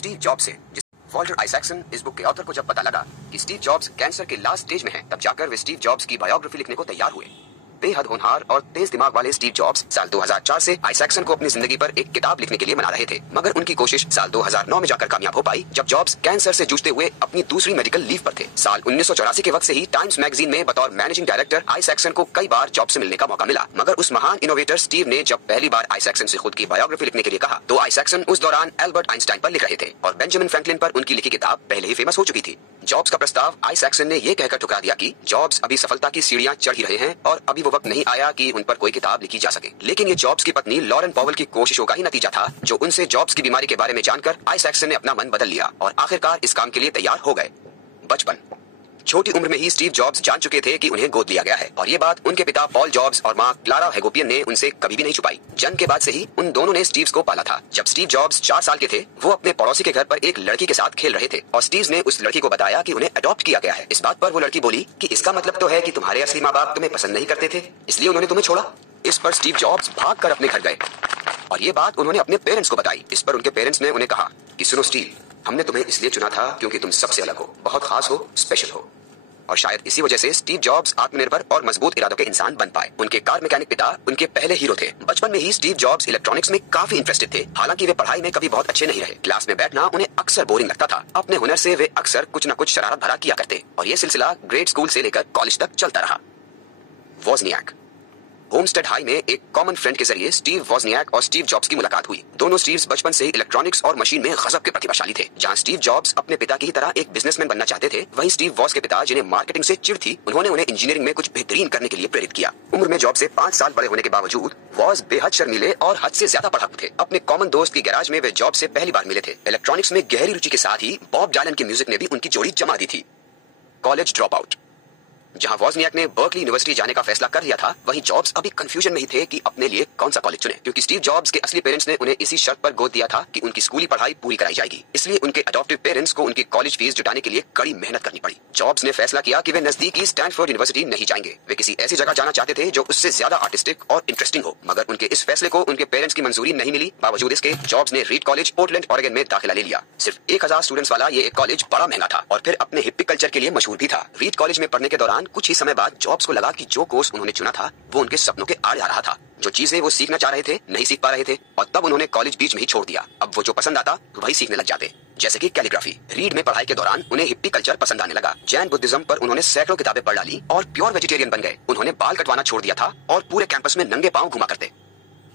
Steve jobs से। Walter Isaacson इस book के ऑथर को जब पता लगा कि स्टीव जॉब्स कैंसर के लास्ट स्टेज में हैं, तब जाकर वे स्टीव जॉब्स की बायोग्राफी लिखने को तैयार हुए। बेहद होनहार और तेज दिमाग वाले स्टीव जॉब्स साल 2004 से आइजैक्सन को अपनी जिंदगी पर एक किताब लिखने के लिए मना रहे थे, मगर उनकी कोशिश साल 2009 में जाकर कामयाब हो पाई, जब जॉब्स कैंसर से जूझते हुए अपनी दूसरी मेडिकल लीव पर थे। साल 1984 के वक्त से ही टाइम्स मैगजीन में बतौर मैनेजिंग डायरेक्टर आइजैक्सन को कई बार जॉब से मिलने का मौका मिला, मगर उस महान इनोवेटर स्टीव ने जब पहली बार आइजैक्सन से खुद की बायोग्राफी लिखने के लिए कहा, तो आइजैक्सन उस दौरान एल्बर्ट आइंस्टाइन पर लिख रहे थे और बेंजामिन फ्रैंकलिन पर उनकी लिखी किताब पहले ही फेमस हो चुकी थी। जॉब्स का प्रस्ताव आइजैक्सन ने यह कहकर ठुकरा दिया कि जॉब्स अभी सफलता की सीढ़ियां चढ़ ही रहे हैं और अभी वो वक्त नहीं आया कि उन पर कोई किताब लिखी जा सके। लेकिन ये जॉब्स की पत्नी लॉरेन पॉवेल की कोशिशों का ही नतीजा था, जो उनसे जॉब्स की बीमारी के बारे में जानकर आइजैक्सन ने अपना मन बदल लिया और आखिरकार इस काम के लिए तैयार हो गए। बचपन। छोटी उम्र में ही स्टीव जॉब्स जान चुके थे कि उन्हें गोद लिया गया है और ये बात उनके पिता पॉल जॉब्स और मां क्लारा हैगोपियन ने उनसे कभी भी नहीं छुपाई। जन्म के बाद से ही उन दोनों ने स्टीव को पाला था। जब स्टीव जॉब्स 4 साल के थे, वो अपने पड़ोसी के घर पर एक लड़की के साथ खेल रहे थे और स्टीव ने उस लड़की को बताया कि उन्हें अडॉप्ट किया गया है। इस बात पर वो लड़की बोली कि इसका मतलब तो है कि तुम्हारे असली माँ बाप तुम्हें पसंद नहीं करते थे, इसलिए उन्होंने तुम्हें छोड़ा। इस पर स्टीव जॉब्स भागकर अपने घर गए और ये बात उन्होंने अपने पेरेंट्स को बताई। इस पर उनके पेरेंट्स ने उन्हें कहा कि सुनो स्टीव, हमने तुम्हें इसलिए चुना था क्योंकि तुम सबसे अलग हो, बहुत खास हो, स्पेशल हो। और शायद इसी वजह से स्टीव जॉब्स आत्मनिर्भर और मजबूत इरादों के इंसान बन पाए। उनके कार मैकेनिक पिता उनके पहले हीरो थे। बचपन में ही स्टीव जॉब्स इलेक्ट्रॉनिक्स में काफी इंटरेस्टेड थे। हालांकि वे पढ़ाई में कभी बहुत अच्छे नहीं रहे। क्लास में बैठना उन्हें अक्सर बोरिंग लगता था। अपने हुनर से वे अक्सर कुछ न कुछ शरारत भरा किया करते और ये सिलसिला ग्रेड स्कूल से लेकर कॉलेज तक चलता रहा। वोज़नियाक। होमस्टेड हाई में एक कॉमन फ्रेंड के जरिए स्टीव वोज़नियाक और स्टीव जॉब्स की मुलाकात हुई। दोनों स्टीव्स बचपन से ही इलेक्ट्रॉनिक्स और मशीन में गजब के प्रतिभाशाली थे। जहां स्टीव जॉब्स अपने पिता की तरह एक बिजनेसमैन बनना चाहते थे, वहीं स्टीव वॉज के पिता, जिन्हें मार्केटिंग से चिढ़ थी, उन्होंने उन्हें इंजीनियरिंग में कुछ बेहतरीन करने के लिए प्रेरित किया। उम्र में जॉब से 5 साल बड़े होने के बावजूद वॉज बेहद शर्मीले और हद से ज्यादा पढ़ाकू थे। अपने कॉमन दोस्त की गैराज में वे जॉब से पहली बार मिले थे। इलेक्ट्रॉनिक्स में गहरी रुचि के साथ ही बॉब डायलन की म्यूजिक ने भी उनकी जोड़ी जमा दी थी। College drop out. जहां वोज़नियाक ने बर्कली यूनिवर्सिटी जाने का फैसला कर लिया था, वहीं जॉब्स अभी कंफ्यूजन में ही थे कि अपने लिए कौन सा कॉलेज चुने, क्योंकि स्टीव जॉब्स के असली पेरेंट्स ने उन्हें इसी शर्त पर गोद दिया था कि उनकी स्कूली पढ़ाई पूरी कराई जाएगी। इसलिए उनके अडॉप्टिव पेरेंट्स को उनकी कॉलेज फीस जुटाने के लिए कड़ी मेहनत करनी पड़ी। जॉब्स ने फैसला किया कि वे नजदीकी स्टैनफोर्ड यूनिवर्सिटी नहीं जाएंगे। वे किसी ऐसी जगह जाना चाहते थे जो उससे ज्यादा आर्टिस्टिक और इंटरेस्टिंग हो, मगर उनके इस फैसले को उनके पेरेंट्स की मंजूरी नहीं मिली। बावजूद इसके जॉब्स ने रीड कॉलेज पोर्टलैंड ऑरेगन में दाखिला ले लिया। सिर्फ 1000 स्टूडेंट्स वाला ये एक कॉलेज बड़ा महंगा था और फिर अपने हिप्पी कल्चर के लिए मशहूर भी था। रीड कॉलेज में पढ़ने के दौरान कुछ ही समय बाद जॉब्स को लगा कि जो कोर्स उन्होंने चुना था वो उनके सपनों के आड़े आ रहा था। जो चीजें वो सीखना चाह रहे थे नहीं सीख पा रहे थे और तब उन्होंने कॉलेज बीच में ही छोड़ दिया। अब वो जो पसंद आता वही सीखने लग जाते, जैसे कि कैलीग्राफी। रीड में पढ़ाई के दौरान उन्हें हिप्पी कल्चर पसंद आने लगा। जैन बुद्धिज्म पर उन्होंने सैकड़ों किताबें पढ़ डाली और प्योर वेजिटेरियन बन गए। उन्होंने बाल कटवाना छोड़ दिया था और पूरे कैंपस में नंगे पांव घुमा करते।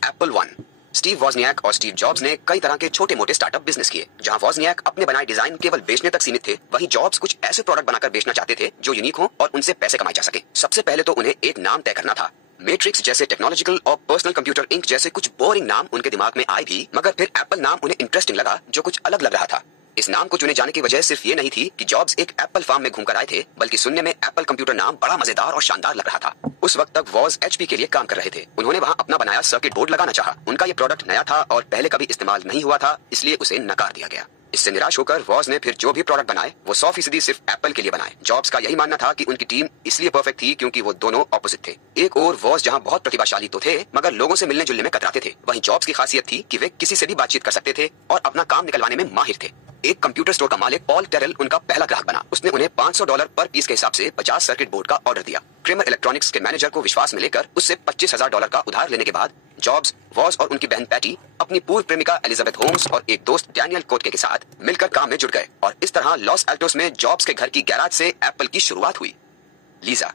Apple one. स्टीव वोज़नियाक और स्टीव जॉब्स ने कई तरह के छोटे मोटे स्टार्टअप बिजनेस किए। जहां वोज़नियाक अपने बनाए डिजाइन केवल बेचने तक सीमित थे, वहीं जॉब्स कुछ ऐसे प्रोडक्ट बनाकर बेचना चाहते थे जो यूनिक हो और उनसे पैसे कमाए जा सके। सबसे पहले तो उन्हें एक नाम तय करना था। मैट्रिक्स जैसे टेक्नोलॉजिकल और पर्सनल कंप्यूटर इंक जैसे कुछ बोरिंग नाम उनके दिमाग में आए भी, मगर फिर एप्पल नाम उन्हें इंटरेस्टिंग लगा, जो कुछ अलग लग रहा था। इस नाम को चुने जाने की वजह सिर्फ ये नहीं थी कि जॉब्स एक एप्पल फार्म में घूमकर आए थे, बल्कि सुनने में एप्पल कंप्यूटर नाम बड़ा मजेदार और शानदार लग रहा था। उस वक्त तक वॉज एचपी के लिए काम कर रहे थे। उन्होंने वहां अपना बनाया सर्किट बोर्ड लगाना चाहा। उनका ये प्रोडक्ट नया था और पहले कभी इस्तेमाल नहीं हुआ था, इसलिए उसे नकार दिया गया। इससे निराश होकर वॉज ने फिर जो भी प्रोडक्ट बनाए वो 100% सिर्फ एप्पल के लिए बनाए। जॉब्स का यही मानना था कि उनकी टीम इसलिए परफेक्ट थी क्योंकि वो दोनों ऑपोजिट थे। एक और वॉज जहां बहुत प्रतिभाशाली तो थे, मगर लोगों से मिलने जुलने में कतराते थे, वहीं जॉब्स की खासियत थी कि वे किसी से भी बातचीत कर सकते थे और अपना काम निकलवाने में माहिर थे। एक कंप्यूटर स्टोर का मालिक पॉल टेरेल उनका पहला ग्राहक बना। उसने उन्हें $500 पर पीस के हिसाब से 50 सर्किट बोर्ड का ऑर्डर दिया। क्रेमर इलेक्ट्रॉनिक्स के मैनेजर को विश्वास में लेकर उससे $25,000 का उधार लेने के बाद जॉब्स, वॉज और उनकी बहन पैटी अपनी पूर्व प्रेमिका एलिजाबेथ होम्स और एक दोस्त डैनियल कोटके के साथ मिलकर काम में जुट गए और इस तरह लॉस एल्टोस में जॉब्स के घर की गैराज से एप्पल की शुरुआत हुई। लीजा।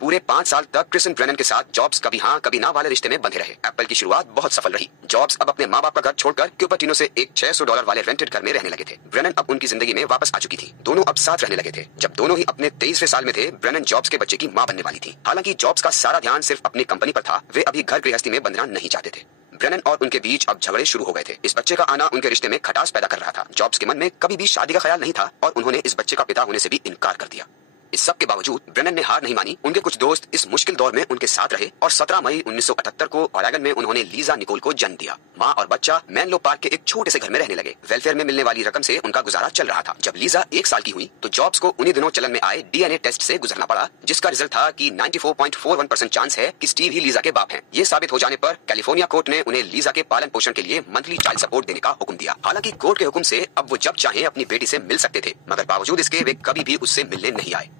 पूरे 5 साल तक क्रिसन ब्रेनन के साथ जॉब्स कभी हाँ कभी ना वाले रिश्ते में बंधे रहे। एप्पल की शुरुआत बहुत सफल रही। जॉब्स अब अपने माँ बाप का घर छोड़कर क्यूपर्टिनो से एक $600 वाले रेंटेड घर में रहने लगे थे। ब्रेनन अब उनकी जिंदगी में वापस आ चुकी थी। दोनों अब साथ रहने लगे थे। जब दोनों ही अपने 23वें साल में थे, ब्रेनन जॉब्स के बच्चे की माँ बनने वाली थी। हालांकि जॉब्स का सारा ध्यान सिर्फ अपनी कंपनी पर था। वे अभी घर गृहस्थी में बंधना नहीं चाहते थे। ब्रेनन और उनके बीच अब झगड़े शुरू हो गए थे। इस बच्चे का आना उनके रिश्ते में खटास पैदा कर रहा था। जॉब्स के मन में कभी भी शादी का ख्याल नहीं था और उन्होंने इस बच्चे का पिता होने से भी इनकार कर दिया। इस सब के बावजूद ब्रेनन ने हार नहीं मानी। उनके कुछ दोस्त इस मुश्किल दौर में उनके साथ रहे और 17 मई 1978 को ओरेगन में उन्होंने लीजा निकोल को जन्म दिया। माँ और बच्चा मेनलो पार्क के एक छोटे से घर में रहने लगे। वेलफेयर में मिलने वाली रकम से उनका गुजारा चल रहा था। जब लीजा 1 साल की हुई तो जॉब्स को उन्हीं दिनों चलन में आए डीएनए टेस्ट से गुजरना पड़ा, जिसका रिजल्ट था कि 94.41% चांस है कि स्टीव ही लीजा के बाप हैं। ये साबित हो जाने पर कैलिफोर्निया कोर्ट ने उन्हें लीजा के पालन पोषण के लिए मंथली चाइल्ड सपोर्ट देने का हुक्म दिया। हालांकि कोर्ट के हुक्म से अब वो जब चाहे अपनी बेटी से मिल सकते थे, मगर बावजूद इसके वे कभी भी उससे मिलने नहीं आए।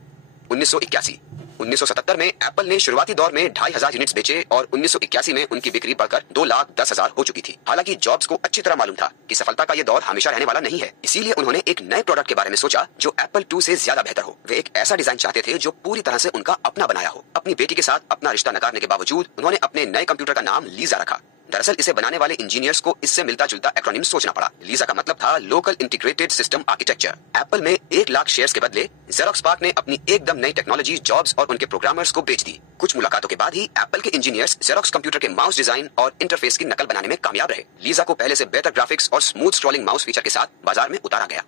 1977 में एप्पल ने शुरुआती दौर में 2500 यूनिट्स बेचे और 1981 में उनकी बिक्री बढ़कर 2,10,000 हो चुकी थी। हालांकि जॉब्स को अच्छी तरह मालूम था कि सफलता का यह दौर हमेशा रहने वाला नहीं है, इसीलिए उन्होंने एक नए प्रोडक्ट के बारे में सोचा जो एप्पल II से ज्यादा बेहतर हो। वे एक ऐसा डिजाइन चाहते थे जो पूरी तरह से उनका अपना बनाया हो। अपनी बेटी के साथ अपना रिश्ता नकारने के बावजूद उन्होंने अपने नए कंप्यूटर का नाम लीजा रखा। दरअसल इसे बनाने वाले इंजीनियर्स को इससे मिलता जुलता एक्रोनिम सोचना पड़ा। लीजा का मतलब था local integrated system architecture. Apple में 1 लाख शेयर्स के बदले जेरोक्स पार्क ने अपनी एकदम नई टेक्नोलॉजी जॉब्स और उनके प्रोग्रामर्स को बेच दी। कुछ मुलाकातों के बाद ही एप्पल के इंजीनियर्स जेरोक्स कंप्यूटर के माउस डिजाइन और इंटरफेस की नकल बनाने में कामयाब रहे। लीजा को पहले से बेहतर ग्राफिक्स और स्मूथ स्क्रॉलिंग माउस फीचर के साथ बाजार में उतारा गया।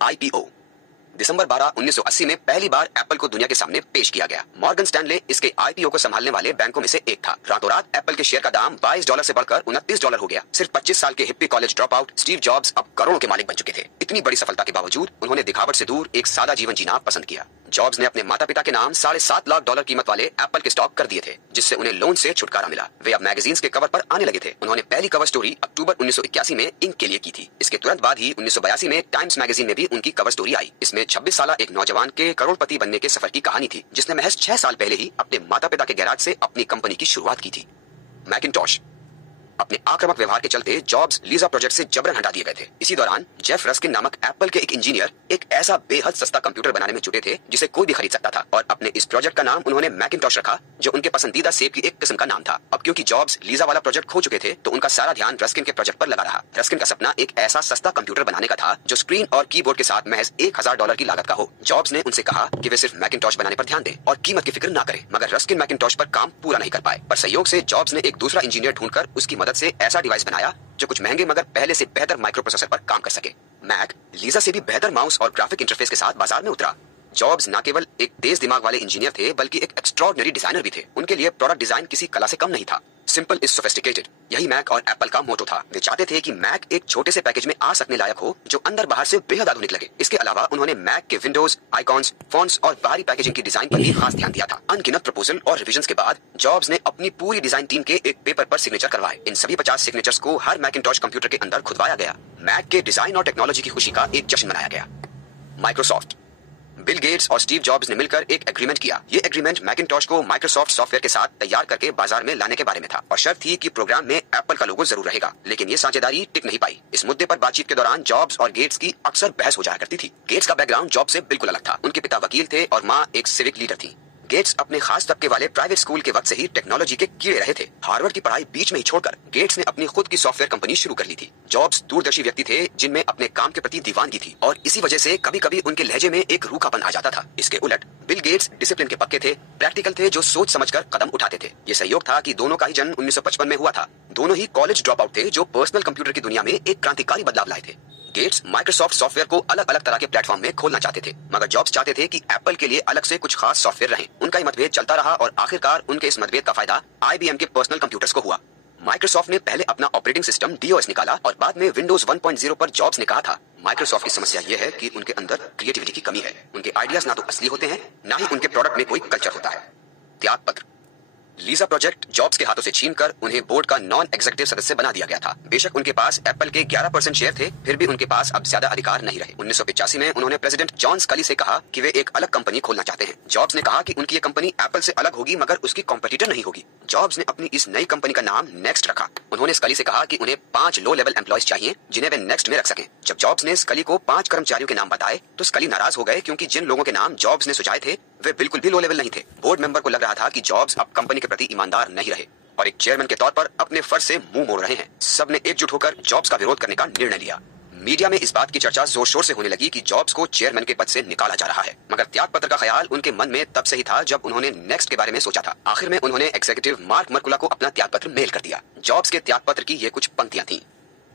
IPO दिसंबर 12, 1980 में पहली बार एप्पल को दुनिया के सामने पेश किया गया। मॉर्गन स्टैनले इसके IPO को संभालने वाले बैंकों में से एक था। रातों रात एप्पल के शेयर का दाम $22 से बढ़कर $29 हो गया। सिर्फ 25 साल के hippie college drop out Steve jobs अब करोड़ों के मालिक बन चुके थे। इतनी बड़ी सफलता के बावजूद उन्होंने दिखावट से दूर एक सादा जीवन जीना पसंद किया। जॉब्स ने अपने माता पिता के नाम $7.5 लाख कीमत वाले एप्पल के स्टॉक कर दिए थे, जिससे उन्हें लोन से छुटकारा मिला। वे अब मैगजीन्स के कवर पर आने लगे थे। उन्होंने पहली कवर स्टोरी अक्टूबर 1981 में इंक के लिए की थी। इसके तुरंत बाद ही 1982 में टाइम्स मैगजीन में भी उनकी कवर स्टोरी आई। इसमें 26 साल एक नौजवान के करोड़पति बनने के सफर की कहानी थी, जिसने महज 6 साल पहले ही अपने माता पिता के गैराज से अपनी कंपनी की शुरुआत की थी। मैकिंटॉश अपने आक्रामक व्यवहार के चलते जॉब्स लीजा प्रोजेक्ट से जबरन हटा दिए गए थे। इसी दौरान जेफ रस्किन नामक एप्पल के एक इंजीनियर एक ऐसा बेहद सस्ता कंप्यूटर बनाने में जुटे थे जिसे कोई भी खरीद सकता था, और अपने इस प्रोजेक्ट का नाम उन्होंने मैकिंटॉश रखा, जो उनके पसंदीदा सेब की एक किस्म का नाम था। अब क्योंकि जॉब्स लीजा वाला प्रोजेक्ट खो चुके थे, तो उनका सारा ध्यान रस्किन के प्रोजेक्ट पर लगा रहा। रस्किन का सपना एक ऐसा सस्ता कंप्यूटर बनाने का था जो स्क्रीन और कीबोर्ड के साथ महज $1,000 की लागत का हो। जॉब्स ने उनसे कहा कि वे सिर्फ मैकिंटॉश बनाने पर ध्यान दें और कीमत की फिक्र ना करें, मगर रस्किन मैकिंटॉश पर काम पूरा नहीं कर पाए। पर सहयोग से जॉब्स ने एक दूसरा इंजीनियर ढूंढकर उसकी मदद से ऐसा डिवाइस बनाया जो कुछ महंगे मगर पहले से बेहतर माइक्रोप्रोसेसर पर काम कर सके। मैक लीजा से भी बेहतर माउस और ग्राफिक इंटरफेस के साथ बाजार में उतरा। जॉब्स न केवल एक तेज दिमाग वाले इंजीनियर थे, बल्कि एक एक्स्ट्राऑर्डिनरी डिजाइनर भी थे। उनके लिए प्रोडक्ट डिजाइन किसी कला से कम नहीं था। सिंपल इज सोफिस्टिकेटेड, यही मैक और एप्पल का मोटो था। वे चाहते थे कि मैक एक छोटे से पैकेज में आ सकने लायक हो जो अंदर बाहर से बेहद आधुनिक लगे। इसके अलावा उन्होंने मैक के विंडोज, आइकॉन्स, फॉन्ट्स और बाहरी पैकेजिंग की डिजाइन पर भी खास ध्यान दिया था। अनगिनत प्रपोजल और रिविजन्स के बाद जॉब्स ने अपनी पूरी डिजाइन टीम के एक पेपर पर सिग्नेचर करवाए। इन सभी 50 सिग्नेचर्स को हर मैकिंटॉश कंप्यूटर के अंदर खुदवाया गया। मैक के डिजाइन और टेक्नोलॉजी की खुशी का एक जश्न मनाया गया। माइक्रोसॉफ्ट बिल गेट्स और स्टीव जॉब्स ने मिलकर एक एग्रीमेंट किया। ये एग्रीमेंट मैकिंटॉश को माइक्रोसॉफ्ट सॉफ्टवेयर के साथ तैयार करके बाजार में लाने के बारे में था, और शर्त थी कि प्रोग्राम में एप्पल का लोगो जरूर रहेगा। लेकिन ये साझेदारी टिक नहीं पाई। इस मुद्दे पर बातचीत के दौरान जॉब्स और गेट्स की अक्सर बहस हो जाया करती थी। गेट्स का बैकग्राउंड जॉब से बिल्कुल अलग था। उनके पिता वकील थे और माँ एक सिविक लीडर थी। गेट्स अपने खास तबके वाले प्राइवेट स्कूल के वक्त से ही टेक्नोलॉजी के कीड़े रहे थे। हार्वर्ड की पढ़ाई बीच में ही छोड़कर गेट्स ने अपनी खुद की सॉफ्टवेयर कंपनी शुरू कर ली थी। जॉब्स दूरदर्शी व्यक्ति थे जिनमें अपने काम के प्रति दीवानगी थी, और इसी वजह से कभी कभी उनके लहजे में एक रूखापन आ जाता था। इसके उलट बिल गेट्स डिसिप्लिन के पक्के थे, प्रैक्टिकल थे, जो सोच समझकर कदम उठाते थे। ये सहयोग था कि दोनों का ही जन्म 1955 में हुआ था। दोनों ही कॉलेज ड्रॉप आउट थे जो पर्सनल कंप्यूटर की दुनिया में एक क्रांतिकारी बदलाव लाए थे। गेट्स माइक्रोसॉफ्ट सॉफ्टवेयर को अलग अलग तरह के प्लेटफॉर्म में खोलना चाहते थे, मगर जॉब्स चाहते थे कि एप्पल के लिए अलग से कुछ खास सॉफ्टवेयर रहे। उनका ये मतभेद चलता रहा और आखिरकार उनके इस मतभेद का फायदा IBM के पर्सनल कंप्यूटर्स को हुआ। माइक्रोसॉफ्ट ने पहले अपना ऑपरेटिंग सिस्टम DOS निकाला और बाद में विंडोज 1.0 पर जॉब्स ने कहा था, माइक्रोसॉफ्ट की समस्या यह है कि उनके अंदर क्रिएटिविटी की कमी है। उनके आइडियाज ना तो असली होते हैं, ना ही उनके प्रोडक्ट में कोई कल्चर होता है। त्याग पत्र लीजा प्रोजेक्ट जॉब्स के हाथों से छीनकर उन्हें बोर्ड का नॉन एग्जीक्यूटिव सदस्य बना दिया गया था। बेशक उनके पास एप्पल के 11% शेयर थे, फिर भी उनके पास अब ज्यादा अधिकार नहीं रहे। 1985 में उन्होंने प्रेसिडेंट जॉन स्कली से कहा कि वे एक अलग कंपनी खोलना चाहते हैं। जॉब्स ने कहा कि उनकी ये कंपनी एप्पल से अलग होगी, मगर उसकी कॉम्पिटिटर नहीं होगी। जॉब्स ने अपनी इस नई कंपनी का नाम नेक्स्ट रखा। उन्होंने स्कली से कहा कि उन्हें 5 लो लेवल एम्प्लॉयज चाहिए जिन्हें वे नेक्स्ट में रख सकें। जब जॉब्स ने स्कली को 5 कर्मचारियों के नाम बताए तो स्कली नाराज हो गए, क्योंकि जिन लोगों के नाम जॉब्स ने सुझाए थे वे बिल्कुल भी लो लेवल नहीं थे। बोर्ड मेंबर को लग रहा था कि जॉब्स अब कंपनी के प्रति ईमानदार नहीं रहे और एक चेयरमैन के तौर पर अपने फर्ज से मुंह मोड़ रहे हैं। सबने एकजुट होकर जॉब्स का विरोध करने का निर्णय लिया। मीडिया में इस बात की चर्चा जोर शोर से होने लगी कि जॉब्स को चेयरमैन के पद से निकाला जा रहा है, मगर त्यागपत्र का ख्याल उनके मन में तब से ही था जब उन्होंने नेक्स्ट के बारे में सोचा था। आखिर में उन्होंने एग्जीक्यूटिव मार्क मर्कुला को अपना त्यागपत्र मेल कर दिया। जॉब्स के त्यागपत्र की ये कुछ पंक्तियां थीं।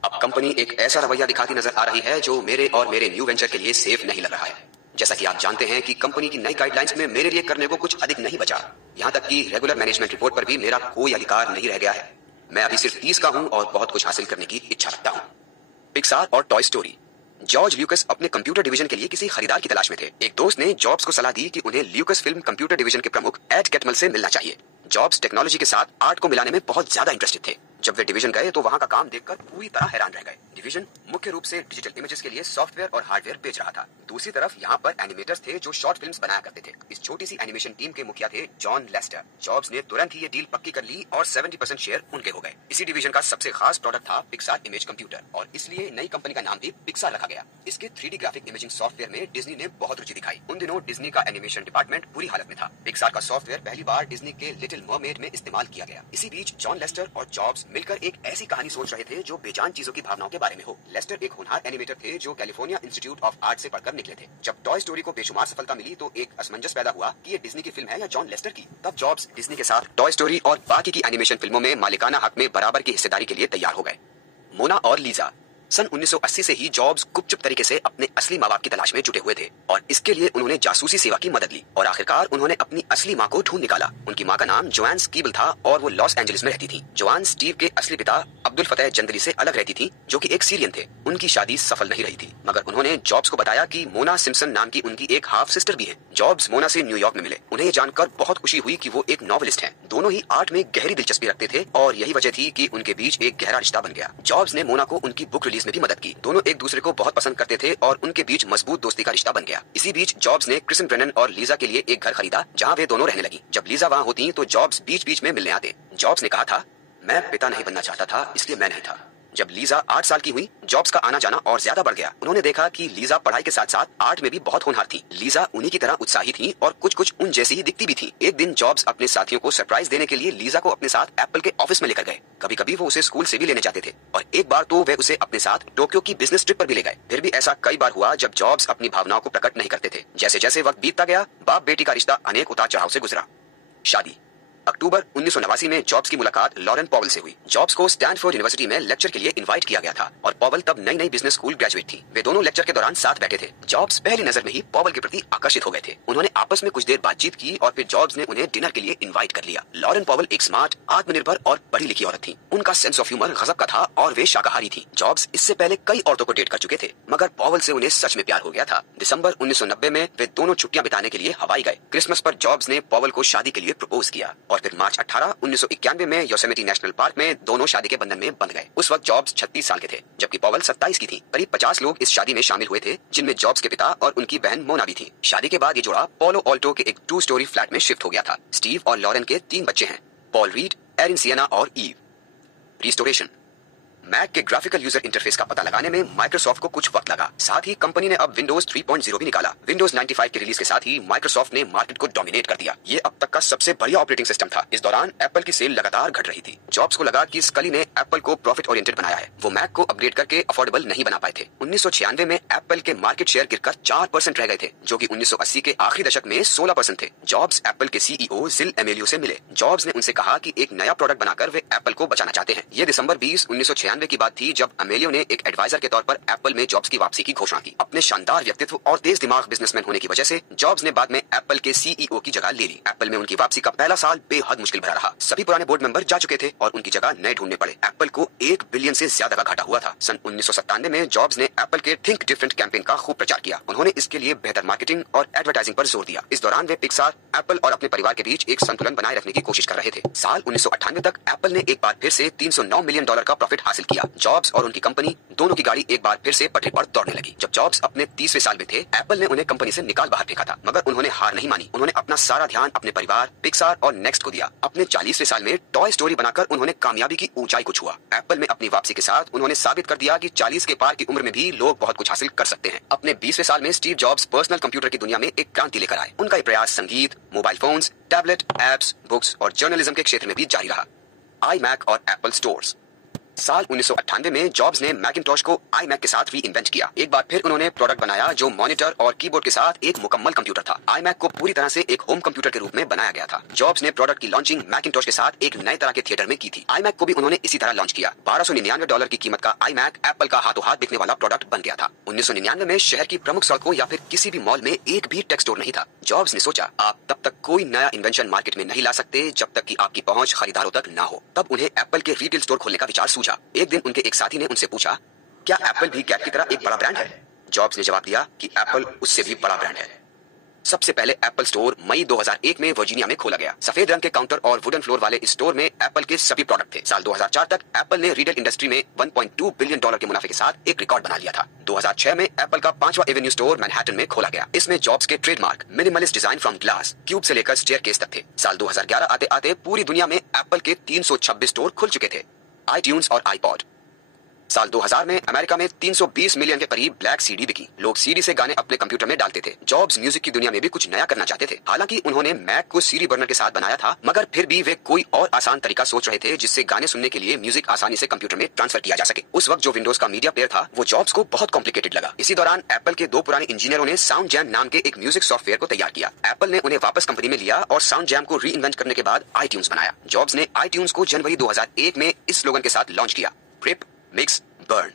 अब कंपनी एक ऐसा रवैया दिखाती नजर आ रही है जो मेरे और मेरे न्यू वेंचर के लिए सेफ नहीं लग रहा है। जैसा कि आप जानते हैं कि कंपनी की नई गाइडलाइंस में मेरे लिए करने को कुछ अधिक नहीं बचा। यहाँ तक कि रेगुलर मैनेजमेंट रिपोर्ट पर भी मेरा कोई अधिकार नहीं रह गया है। मैं अभी सिर्फ 30 का हूँ और बहुत कुछ हासिल करने की इच्छा रखता हूँ। पिक्सार और टॉय स्टोरी। जॉर्ज ल्यूकस अपने कंप्यूटर डिवीजन के लिए किसी खरीदार की तलाश में थे। एक दोस्त ने जॉब्स को सलाह दी कि उन्हें ल्यूकस फिल्म कंप्यूटर डिवीजन के प्रमुख एड कैटमल से मिलना चाहिए। जॉब्स टेक्नोलॉजी के साथ आर्ट को मिलाने में बहुत ज्यादा इंटरेस्टेड थे। जब वे डिवीजन गए तो वहां का काम देखकर पूरी तरह हैरान रह गए। डिवीजन मुख्य रूप से डिजिटल इमेजेस के लिए सॉफ्टवेयर और हार्डवेयर बेच रहा था। दूसरी तरफ यहाँ पर एनिमेटर्स थे जो शॉर्ट फिल्म्स बनाया करते थे। इस छोटी सी एनिमेशन टीम के मुखिया थे जॉन लेस्टर। जॉब्स ने तुरंत ही ये डील पक्की कर ली और 70% शेयर उनके हो गए। इसी डिवीजन का सबसे खास प्रोडक्ट था पिक्सार इमेज कंप्यूटर और इसलिए नई कंपनी का नाम भी पिक्सार रखा गया। इसके 3D ग्राफिक इमेजिंग सॉफ्टवेयर में डिज्नी ने बहुत रुचि दिखाई। उन दिनों डिज्नी का एनिमेशन डिपार्टमेंट बुरी हालत में था। पिक्सार का सॉफ्टवेयर पहली बार डिज्नी के लिटिल मरमेड में इस्तेमाल किया गया। इसी बीच जॉन लेस्टर और जॉब्स मिलकर एक ऐसी कहानी सोच रहे थे जो बेजान चीजों की भावनाओं के बारे में हो। लेस्टर एक होनहार एनिमेटर थे जो कैलिफोर्निया इंस्टीट्यूट ऑफ आर्ट से पढ़कर निकले थे। जब टॉय स्टोरी को बेशुमार सफलता मिली तो एक असमंजस पैदा हुआ कि ये डिज्नी की फिल्म है या जॉन लेस्टर की। तब जॉब्स डिज्नी के साथ टॉय स्टोरी और बाकी की एनिमेशन फिल्मों में मालिकाना हक में बराबर की हिस्सेदारी के लिए तैयार हो गए। मोना और लीजा। सन 1980 से ही जॉब्स गुपचुप तरीके से अपने असली माँ बाप की तलाश में जुटे हुए थे और इसके लिए उन्होंने जासूसी सेवा की मदद ली और आखिरकार उन्होंने अपनी असली माँ को ढूंढ निकाला। उनकी माँ का नाम जोआन स्कीबल था और वो लॉस एंजलिस में रहती थी। जोआन स्टीव के असली पिता अब्दुल फतेह जंदली से अलग रहती थी जो कि एक सीरियन थे। उनकी शादी सफल नहीं रही थी मगर उन्होंने जॉब्स को बताया कि मोना सिम्पसन नाम की उनकी एक हाफ सिस्टर भी है। जॉब्स मोना से न्यूयॉर्क में मिले। उन्हें जानकर बहुत खुशी हुई कि वो एक नॉवेलिस्ट हैं। दोनों ही आर्ट में गहरी दिलचस्पी रखते थे और यही वजह थी कि उनके बीच एक गहरा रिश्ता बन गया। जॉब्स ने मोना को उनकी बुक रिलीज में भी मदद की। दोनों एक दूसरे को बहुत पसंद करते थे और उनके बीच मजबूत दोस्ती का रिश्ता बन गया। इसी बीच जॉब्स ने क्रिसन ब्रेनन और लीजा के लिए एक घर खरीदा जहाँ वे दोनों रहने लगी। जब लीजा वहाँ होती तो जॉब्स बीच बीच में मिलने आते। जॉब्स ने कहा था, मैं पिता नहीं बनना चाहता था इसलिए मैं नहीं था। जब लीजा 8 साल की हुई जॉब्स का आना जाना और ज्यादा बढ़ गया। उन्होंने देखा कि लीजा पढ़ाई के साथ साथ आर्ट में भी बहुत होनहार थी। लीजा उन्हीं की तरह उत्साही थी और कुछ कुछ उन जैसी ही दिखती भी थी। एक दिन जॉब्स अपने साथियों को सरप्राइज देने के लिए लीजा को अपने साथ एप्पल के ऑफिस में लेकर गए। कभी कभी वो उसे स्कूल से भी लेने जाते थे और एक बार तो वे उसे अपने साथ टोक्यो की बिजनेस ट्रिप पर भी ले गए। फिर भी ऐसा कई बार हुआ जब जॉब्स अपनी भावनाओं को प्रकट नहीं करते थे। जैसे जैसे वक्त बीतता गया बाप बेटी का रिश्ता अनेक उतार चढ़ाव से गुजरा। शादी। अक्टूबर 1989 में जॉब्स की मुलाकात लॉरेन पॉवल से हुई। जॉब्स को स्टैनफोर्ड यूनिवर्सिटी में लेक्चर के लिए इनवाइट किया गया था और पॉवल तब नई नई बिजनेस स्कूल ग्रेजुएट थी। वे दोनों लेक्चर के दौरान साथ बैठे थे। जॉब्स पहली नजर में ही पॉवल के प्रति आकर्षित हो गए थे। उन्होंने आपस में कुछ देर बातचीत की और फिर जॉब्स ने उन्हें डिनर के लिए इन्वाइट कर लिया। लॉरेन पॉवल एक स्मार्ट, आत्मनिर्भर और पढ़ी लिखी औरत थी। उनका सेंस ऑफ ह्यूमर गजब का था और वे शाकाहारी थी। जॉब्स इससे पहले कई औरतों को डेट कर चुके थे मगर पॉवल से उन्हें सच में प्यार हो गया था। दिसंबर 1990 में वे दोनों छुट्टियां बिताने के लिए हवाई गए। क्रिसमस पर जॉब्स ने पॉवल को शादी के लिए प्रपोज किया और फिर मार्च 18, 1991 में योसेमिटी नेशनल पार्क में दोनों शादी के बंधन में बंध गए। उस वक्त जॉब्स 36 साल के थे जबकि पॉवल 27 की थी। करीब 50 लोग इस शादी में शामिल हुए थे जिनमें जॉब्स के पिता और उनकी बहन मोना भी थी। शादी के बाद ये जोड़ा पोलो ऑल्टो के एक 2 स्टोरी फ्लैट में शिफ्ट हो गया था। स्टीव और लॉरेन के 3 बच्चे हैं, पॉल रीड, एरिन सिएना और ईव। रिस्टोरेशन। मैक के ग्राफिकल यूजर इंटरफेस का पता लगाने में माइक्रोसॉफ्ट को कुछ वक्त लगा। साथ ही कंपनी ने अब विंडोज 3.0 भी निकाला। विंडोज 95 के रिलीज के साथ ही माइक्रोसॉफ्ट ने मार्केट को डोमिनेट कर दिया। ये अब तक का सबसे बढ़िया ऑपरेटिंग सिस्टम था। इस दौरान एप्पल की सेल लगातार घट रही थी। जॉब्स को लगा कि स्कली ने एप्पल को प्रॉफिट ओरिएंटेड बनाया है। वो मैक को अपग्रेड करके अफोर्डेबल नहीं बना पाए थे। 1996 में एप्पल के मार्केट शेयर गिरकर 4% रह गए थे जो कि 1980 के आखिरी दशक में 16% थे। जॉब्स एप्पल के सीईओ जिल एमेलियो से मिले। जॉब्स ने उनसे कहा कि एक नया प्रोडक्ट बनाकर वे एप्पल को बचाना चाहते हैं। ये दिसंबर 20, 1996 की बात थी जब अमेलियो ने एक एडवाइजर के तौर पर एप्पल में जॉब्स की वापसी की घोषणा की। अपने शानदार व्यक्तित्व और तेज दिमाग बिजनेसमैन होने की वजह से जॉब्स ने बाद में एप्पल के सीईओ की जगह ले ली। एप्पल में उनकी वापसी का पहला साल बेहद मुश्किल भरा रहा। सभी पुराने बोर्ड मेंबर जा चुके थे और उनकी जगह नए ढूंढने पड़े। एप्पल को 1 बिलियन से ज्यादा का घाटा हुआ था। सन 1997 में जॉब्स ने एप्पल के थिंक डिफरेंट कैंपेन का खूब प्रचार किया। उन्होंने इसके लिए बेहतर मार्केटिंग और एडवर्टाइजिंग पर जोर दिया। इस दौरान वे पिक्सार, एप्पल और अपने परिवार के बीच एक संतुलन बनाए रखने की कोशिश कर रहे थे। साल 1998 तक एप्पल ने एक बार फिर से $309 मिलियन का प्रॉफिट हासिल किया। जॉब्स और उनकी कंपनी दोनों की गाड़ी एक बार फिर से पटरी पर दौड़ने लगी। जब जॉब्स अपने 30वें साल में थे एप्पल ने उन्हें कंपनी से निकाल बाहर फेंका था मगर उन्होंने हार नहीं मानी। उन्होंने अपना सारा ध्यान अपने परिवार, पिक्सार और नेक्स्ट को दिया। अपने 40वें साल में टॉय स्टोरी बनाकर उन्होंने कामयाबी की ऊंचाई को छुआ। एप्पल में अपनी वापसी के साथ उन्होंने साबित कर दिया कि 40 के पार की उम्र में भी लोग बहुत कुछ हासिल कर सकते हैं। अपने 20वें साल में स्टीव जॉब्स पर्सनल कंप्यूटर की दुनिया में एक क्रांति लेकर आए। उनका ये प्रयास संगीत, mobile phones, tablet, apps, books और जर्नलिज्म के क्षेत्र में भी जारी रहा। iMac और एप्पल स्टोर्स। साल 1998 में जॉब्स ने मैकिंटॉश को iMac के साथ री इन्वेंट किया। एक बार फिर उन्होंने प्रोडक्ट बनाया जो मॉनिटर और कीबोर्ड के साथ एक मुकम्मल कंप्यूटर था। iMac को पूरी तरह से एक होम कंप्यूटर के रूप में बनाया गया था। जॉब्स ने प्रोडक्ट की लॉन्चिंग मैकिंटॉश के साथ एक नए तरह के थिएटर में की थी। iMac को भी उन्होंने इसी तरह लॉन्च किया। $1299 की कीमत का iMac एप्पल का हाथों हाथ बिकने वाला प्रोडक्ट बन गया था। 1999 में शहर की प्रमुख सड़कों या फिर किसी भी मॉल में एक भी टेक स्टोर नहीं था। जॉब्स ने सोचा आप तब तक कोई नया इन्वेंशन मार्केट में नहीं ला सकते जब तक कि आपकी पहुंच खरीदारों तक ना हो। तब उन्हें एप्पल के रिटेल स्टोर खोलने का विचार सूझा। एक दिन उनके एक साथी ने उनसे पूछा, क्या एप्पल भी गैट की तरह एक बड़ा ब्रांड है? जॉब्स ने जवाब दिया कि एप्पल उससे भी बड़ा ब्रांड है। सबसे पहले एप्पल स्टोर मई 2001 में वर्जीनिया में खोला गया। सफेद रंग के काउंटर और वुडन फ्लोर वाले इस स्टोर में एप्पल के सभी प्रोडक्ट थे। साल 2004 तक एप्पल ने रिटेल इंडस्ट्री में $1.2 बिलियन के मुनाफे के साथ एक रिकॉर्ड बना लिया था। 2006 में एप्पल का 5वां एवेन्यू स्टोर मैनहट्टन में खोला गया। इसमें जॉब्स के trademark minimalist design from glass cube से लेकर स्टेयरकेस तक थे। साल 2011 आते आते पूरी दुनिया में एप्पल के 326 स्टोर खुल चुके थे। iTunes और iPod। साल 2000 में अमेरिका में 320 मिलियन के करीब ब्लैक सीडी बिकी। लोग सीडी से गाने अपने कंप्यूटर में डालते थे। जॉब्स म्यूजिक की दुनिया में भी कुछ नया करना चाहते थे। हालांकि उन्होंने मैक को सीडी बर्नर के साथ बनाया था, मगर फिर भी वे कोई और आसान तरीका सोच रहे थे जिससे गाने सुनने के लिए म्यूजिक आसानी से कंप्यूटर में ट्रांसफर किया जा सके। उस वक्त जो विंडोज का मीडिया प्लेयर था वो जॉब्स को बहुत कॉम्प्लिकेटेड लगा। इसी दौरान एप्पल के 2 पुराने इंजीनियरों ने साउंड जैम नाम के एक म्यूजिक सॉफ्टवेयर को तैयार किया। एप्पल ने उन्हें वापस कंपनी में लिया और साउंड जैम को री इन्वेंट करने के बाद iTunes बनाया। जॉब्स ने iTunes को जनवरी 2001 में इस स्लोगन के साथ लॉन्च किया, रिप मिक्स बर्न।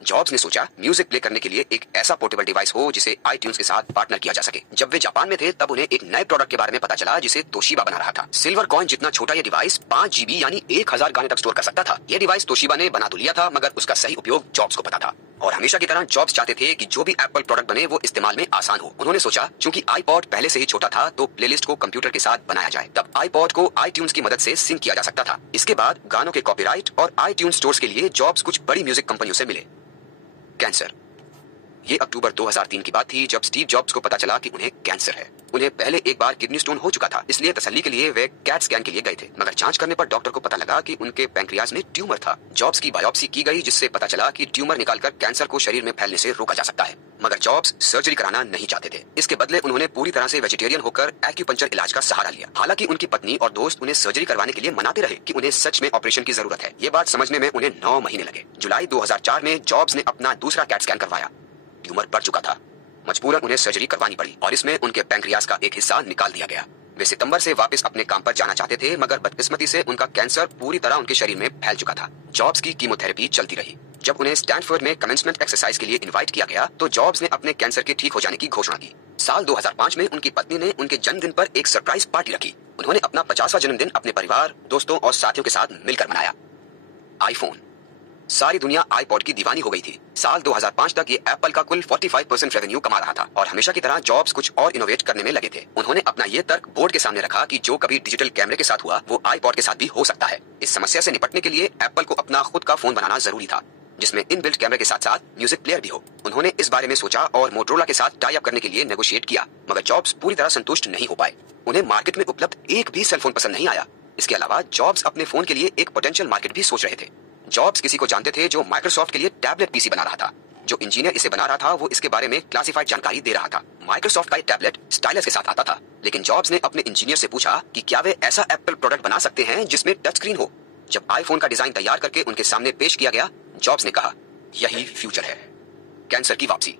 जॉब्स ने सोचा म्यूजिक प्ले करने के लिए एक ऐसा पोर्टेबल डिवाइस हो जिसे iTunes के साथ पार्टनर किया जा सके। जब वे जापान में थे तब उन्हें एक नए प्रोडक्ट के बारे में पता चला जिसे तोशिबा बना रहा था। सिल्वर कॉइन जितना छोटा ये डिवाइस 5 GB यानी 1000 गाने तक स्टोर कर सकता था। ये डिवाइस तोशिबा ने बना तो लिया था, मगर उसका सही उपयोग जॉब्स को पता था। और हमेशा की तरह जॉब्स चाहते थे कि जो भी एप्पल प्रोडक्ट बने वो इस्तेमाल में आसान हो। उन्होंने सोचा चूंकि iPod पहले से ही छोटा था तो प्लेलिस्ट को कंप्यूटर के साथ बनाया जाए। तब iPod को iTunes की मदद से सिंक किया जा सकता था। इसके बाद गानों के कॉपीराइट और iTunes स्टोर्स के लिए जॉब्स कुछ बड़ी म्यूजिक कंपनियों से मिले। कैंसर। ये अक्टूबर 2003 की बात थी जब स्टीव जॉब्स को पता चला कि उन्हें कैंसर है। उन्हें पहले एक बार किडनी स्टोन हो चुका था, इसलिए तसल्ली के लिए वे कैट स्कैन के लिए गए थे। मगर जांच करने पर डॉक्टर को पता लगा कि उनके पैंक्रियाज में ट्यूमर था। जॉब्स की बायोप्सी की गई जिससे पता चला कि ट्यूमर निकालकर कैंसर को शरीर में फैलने से रोका जा सकता है। मगर जॉब्स सर्जरी कराना नहीं चाहते थे। इसके बदले उन्होंने पूरी तरह से वेजिटेरियन होकर एक्यूपंक्चर इलाज का सहारा लिया। हालांकि उनकी पत्नी और दोस्त उन्हें सर्जरी करवाने के लिए मनाते रहे कि उन्हें सच में ऑपरेशन की जरूरत है। ये बात समझने में उन्हें 9 महीने लगे। जुलाई 2004 में जॉब्स ने अपना दूसरा कैट स्कैन करवाया। ट्यूमर बढ़ चुका था। मजबूरन उन्हें सर्जरी करवानी पड़ी और इसमें उनके पैंक्रियाज का एक हिस्सा निकाल दिया गया। वे सितंबर से वापस अपने काम पर जाना चाहते थे, मगर बदकिस्मती से उनका कैंसर पूरी तरह उनके शरीर में फैल चुका था। जॉब्स की कीमोथेरेपी चलती रही। जब उन्हें स्टैनफोर्ड में कमेंसमेंट एक्सरसाइज के लिए इनवाइट किया गया तो जॉब्स ने अपने कैंसर के ठीक हो जाने की घोषणा की। साल 2005 में उनकी पत्नी ने उनके जन्मदिन पर एक सरप्राइज पार्टी रखी। उन्होंने अपना 50वां जन्मदिन अपने परिवार, दोस्तों और साथियों के साथ मिलकर मनाया। आईफोन। सारी दुनिया iPod की दीवानी हो गई थी। साल 2005 तक ये एप्पल का कुल 45% रेवेन्यू कमा रहा था और हमेशा की तरह जॉब्स कुछ और इनोवेट करने में लगे थे। उन्होंने अपना ये तर्क बोर्ड के सामने रखा कि जो कभी डिजिटल कैमरे के साथ हुआ वो iPod के साथ भी हो सकता है। इस समस्या से निपटने के लिए एप्पल को अपना खुद का फोन बनाना जरूरी था जिसमें इनबिल्ट कैमरे के साथ साथ म्यूजिक प्लेयर भी हो। उन्होंने इस बारे में सोचा और मोटोरोला के साथ टाई अप करने के लिए नेगोशिएट किया, मगर जॉब्स पूरी तरह संतुष्ट नहीं हो पाए। उन्हें मार्केट में उपलब्ध एक भी सेलफोन पसंद नहीं आया। इसके अलावा जॉब्स अपने फोन के लिए एक पोटेंशियल मार्केट भी सोच रहे थे। जॉब्स किसी को जानते थे जो माइक्रोसॉफ्ट के लिए टैबलेट पीसी बना रहा था। जो इंजीनियर इसे बना रहा था वो इसके बारे में क्लासिफाइड जानकारी दे रहा था। माइक्रोसॉफ्ट का टैबलेट स्टाइलस के साथ आता था, लेकिन जॉब्स ने अपने इंजीनियर से पूछा कि क्या वे ऐसा एप्पल प्रोडक्ट बना सकते हैं जिसमें टच स्क्रीन हो। जब आईफोन का डिजाइन तैयार करके उनके सामने पेश किया गया, जॉब्स ने कहा यही फ्यूचर है। कैंसर की वापसी।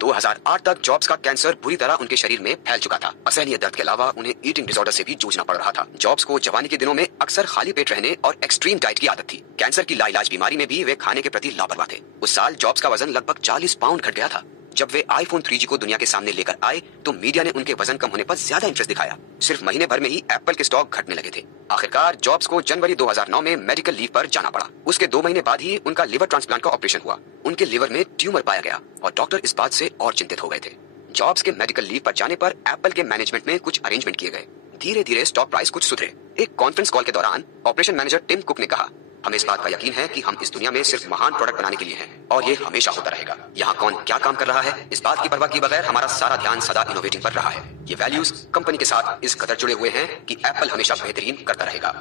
2008 तक जॉब्स का कैंसर बुरी तरह उनके शरीर में फैल चुका था। असहनीय दर्द के अलावा उन्हें ईटिंग डिसऑर्डर से भी जूझना पड़ रहा था। जॉब्स को जवानी के दिनों में अक्सर खाली पेट रहने और एक्सट्रीम डाइट की आदत थी। कैंसर की लाइलाज बीमारी में भी वे खाने के प्रति लापरवाह थे। उस साल जॉब्स का वजन लगभग 40 पाउंड घट गया था। जब वे आईफोन 3G को दुनिया के सामने लेकर आए तो मीडिया ने उनके वजन कम होने पर ज्यादा इंटरेस्ट दिखाया। सिर्फ महीने भर में ही एप्पल के स्टॉक घटने लगे थे। आखिरकार जॉब्स को जनवरी 2009 में मेडिकल लीव पर जाना पड़ा। उसके 2 महीने बाद ही उनका लिवर ट्रांसप्लांट का ऑपरेशन हुआ। उनके लिवर में ट्यूमर पाया गया और डॉक्टर इस बात से और चिंतित हो गए थे। जॉब्स के मेडिकल लीव पर जाने पर एप्पल के मैनेजमेंट में कुछ अरेंजमेंट किए गए। धीरे धीरे स्टॉक प्राइस कुछ सुधरे। एक कॉन्फ्रेंस कॉल के दौरान ऑपरेशन मैनेजर टिम कुक ने कहा, हमें इस बात का यकीन है कि हम इस दुनिया में सिर्फ महान प्रोडक्ट बनाने के लिए हैं और ये हमेशा होता रहेगा। यहाँ कौन क्या काम कर रहा है इस बात की परवाह किए बगैर हमारा सारा ध्यान सदा इनोवेटिंग पर रहा है। ये वैल्यूज कंपनी के साथ इस कदर जुड़े हुए हैं कि एप्पल हमेशा बेहतरीन करता रहेगा।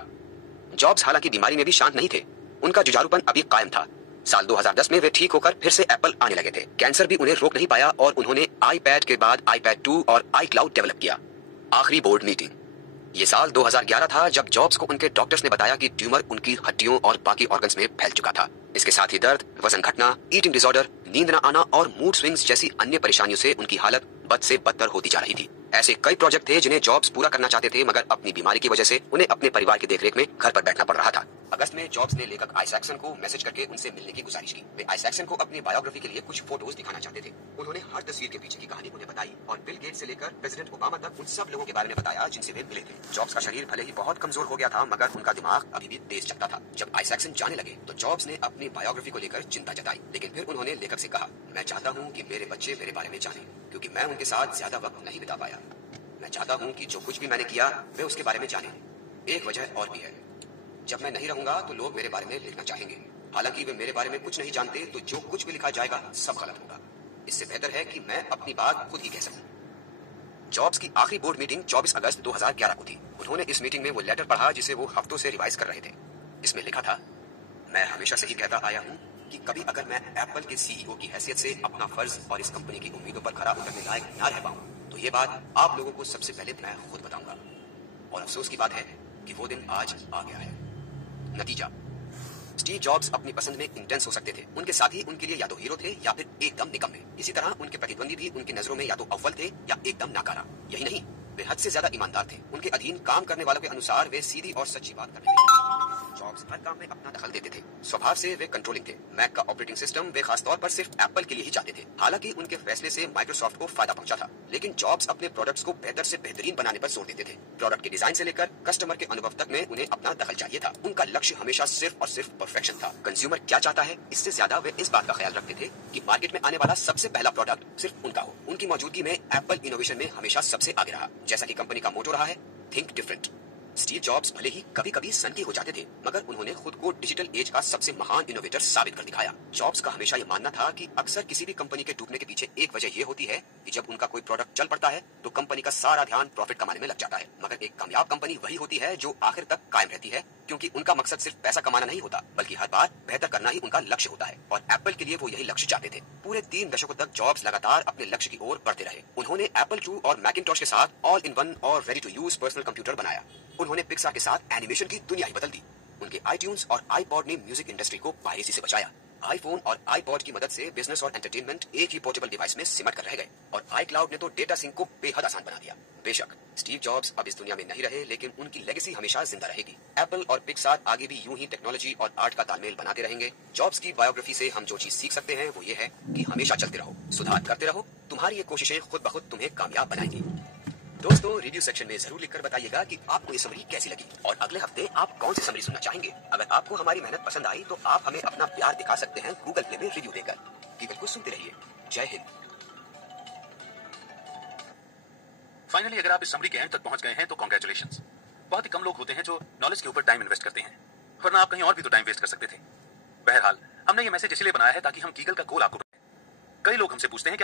जॉब्स हालांकि बीमारी में भी शांत नहीं थे। उनका जुझारूपन अभी कायम था। साल 2010 में वे ठीक होकर फिर से एप्पल आने लगे थे। कैंसर भी उन्हें रोक नहीं पाया और उन्होंने iPad के बाद iPad 2 और iCloud डेवलप किया। आखिरी बोर्ड मीटिंग। ये साल 2011 था जब जॉब्स को उनके डॉक्टर्स ने बताया कि ट्यूमर उनकी हड्डियों और बाकी ऑर्गन्स में फैल चुका था। इसके साथ ही दर्द, वजन घटना, ईटिंग डिसऑर्डर, नींद न आना और मूड स्विंग्स जैसी अन्य परेशानियों से उनकी हालत बद से बदतर होती जा रही थी। ऐसे कई प्रोजेक्ट थे जिन्हें जॉब्स पूरा करना चाहते थे, मगर अपनी बीमारी की वजह से उन्हें अपने परिवार की देखरेख में घर पर बैठना पड़ रहा था। अगस्त में जॉब्स ने लेखक आइजैक्सन को मैसेज करके उनसे मिलने की गुजारिश की। वे आइजैक्सन को अपनी बायोग्राफी के लिए कुछ फोटोज दिखाना चाहते थे। उन्होंने हर तस्वीर के पीछे की कहानी उन्हें बताई और बिल गेट्स से लेकर प्रेसिडेंट ओबामा तक उन सब लोगों के बारे में बताया जिनसे वे मिले थे। जॉब्स का शरीर भले ही बहुत कमजोर हो गया था, मगर उनका दिमाग अभी भी तेज चलता था। जब आइजैक्सन जाने लगे तो जॉब्स ने अपनी बायोग्राफी को लेकर चिंता जताई, लेकिन फिर उन्होंने लेखक से कहा, मैं चाहता हूँ कि मेरे बच्चे मेरे बारे में जाने, क्योंकि मैं उनके साथ ज्यादा वक्त नहीं बिता पाया। मैं चाहता हूँ कि जो कुछ भी मैंने किया वे उसके बारे में जाने। एक वजह और भी है, जब मैं नहीं रहूंगा तो लोग मेरे बारे में लिखना चाहेंगे। हालांकि वे मेरे बारे में कुछ नहीं जानते, तो जो कुछ भी लिखा जाएगा सब गलत होगा। इससे बेहतर है कि मैं अपनी बात खुद ही कह सकूं। जॉब्स की आखिरी बोर्ड मीटिंग 24 अगस्त 2011 को थी। उन्होंने इस मीटिंग में वो लेटर पढ़ा जिसे वो हफ्तों से रिवाइज कर रहे थे। इसमें लिखा था, मैं हमेशा से ही कहता आया हूँ कि कभी अगर मैं एप्पल के सीईओ की हैसियत से अपना फर्ज और इस कंपनी की उम्मीदों पर खरा उतरने लायक ना रह पाऊं, तो ये बात आप लोगों को सबसे पहले मैं खुद बताऊंगा। और अफसोस की बात है कि वो दिन आज आ गया है। नतीजा, स्टीव जॉब्स अपनी पसंद में इंटेंस हो सकते थे। उनके साथी उनके लिए या तो हीरो थे या फिर एकदम निकम्मे। इसी तरह उनके प्रतिद्वंदी भी उनकी नजरों में या तो अव्वल थे या एकदम नाकारा। यही नहीं, वे हद से ज्यादा ईमानदार थे। उनके अधीन काम करने वालों के अनुसार वे सीधी और सच्ची बात करते थे। जॉब्स हर काम में अपना दखल देते थे। स्वभाव से वे कंट्रोलिंग थे। मैक का ऑपरेटिंग सिस्टम वे खासतौर पर सिर्फ एप्पल के लिए ही चाहते थे। हालांकि उनके फैसले से माइक्रोसॉफ्ट को फायदा पहुंचा था, लेकिन जॉब्स अपने प्रोडक्ट्स को बेहतर से बेहतरीन बनाने पर जोर देते थे। प्रोडक्ट के डिजाइन से लेकर कस्टमर के अनुभव तक में उन्हें अपना दखल चाहिए था। उनका लक्ष्य हमेशा सिर्फ और सिर्फ परफेक्शन था। कंज्यूमर क्या चाहता है, इससे ज्यादा वे इस बात का ख्याल रखते थे कि मार्केट में आने वाला सबसे पहला प्रोडक्ट सिर्फ उनका हो। उनकी मौजूदगी में एप्पल इनोवेशन में हमेशा सबसे आगे रहा। जैसा कि कंपनी का मोटो रहा है, थिंक डिफरेंट। स्टीव जॉब्स भले ही कभी कभी सनकी हो जाते थे, मगर उन्होंने खुद को डिजिटल एज का सबसे महान इनोवेटर साबित कर दिखाया। जॉब्स का हमेशा यह मानना था कि अक्सर किसी भी कंपनी के डूबने के पीछे एक वजह यह होती है कि जब उनका कोई प्रोडक्ट चल पड़ता है तो कंपनी का सारा ध्यान प्रॉफिट कमाने में लग जाता है। मगर एक कामयाब कंपनी वही होती है जो आखिर तक कायम रहती है, क्योंकि उनका मकसद सिर्फ पैसा कमाना नहीं होता, बल्कि हर बार बेहतर करना ही उनका लक्ष्य होता है। और एप्पल के लिए वो यही लक्ष्य चाहते थे। पूरे 3 दशकों तक जॉब्स लगातार अपने लक्ष्य की ओर बढ़ते रहे। उन्होंने एप्पल II और मैकिंटॉश के साथ ऑल इन वन और ready to use personal computer बनाया। उन्होंने पिक्सार के साथ एनिमेशन की दुनिया ही बदल दी। उनके आईट्यून्स और आईपॉड ने म्यूजिक इंडस्ट्री को पायरेसी से बचाया। आईफोन और आईपॉड की मदद से बिजनेस और एंटरटेनमेंट एक ही पोर्टेबल डिवाइस में सिमट कर रह गए। और आईक्लाउड ने तो डेटा सिंक को बेहद आसान बना दिया। बेशक स्टीव जॉब्स अब इस दुनिया में नहीं रहे, लेकिन उनकी लेगेसी हमेशा जिंदा रहेगी। एप्पल और पिक्सार आगे भी यूं ही टेक्नोलॉजी और आर्ट का तालमेल बनाते रहेंगे। जॉब्स की बायोग्राफी से हम जो चीज सीख सकते हैं वो ये है कि हमेशा चलते रहो, सुधार करते रहो। तुम्हारी ये कोशिशें खुद ब खुद तुम्हें कामयाब बनाएंगी। दोस्तों, रिव्यू सेक्शन में जरूर लिखकर बताइएगा कि आपको ये समरी कैसी लगी और अगले हफ्ते आप कौन सी समरी सुनना चाहेंगे। अगर आपको हमारी मेहनत पसंद आई तो आप हमें अपना प्यार दिखा सकते हैं गूगल प्ले में रिव्यू देकर। गूगल को सुनते रहिए। जय हिंद। फाइनली अगर आप इस समरी के एंड तक पहुंच गए हैं तो कांग्रेचुलेशंस। बहुत ही कम लोग होते हैं जो नॉलेज के ऊपर टाइम इन्वेस्ट करते हैं, वरना आप कहीं और भी तो टाइम वेस्ट कर सकते थे। बहरहाल हमने ये मैसेज इसलिए बनाया है ताकि हम गूगल का गोल आपको। कई लोग हमसे पूछते हैं कि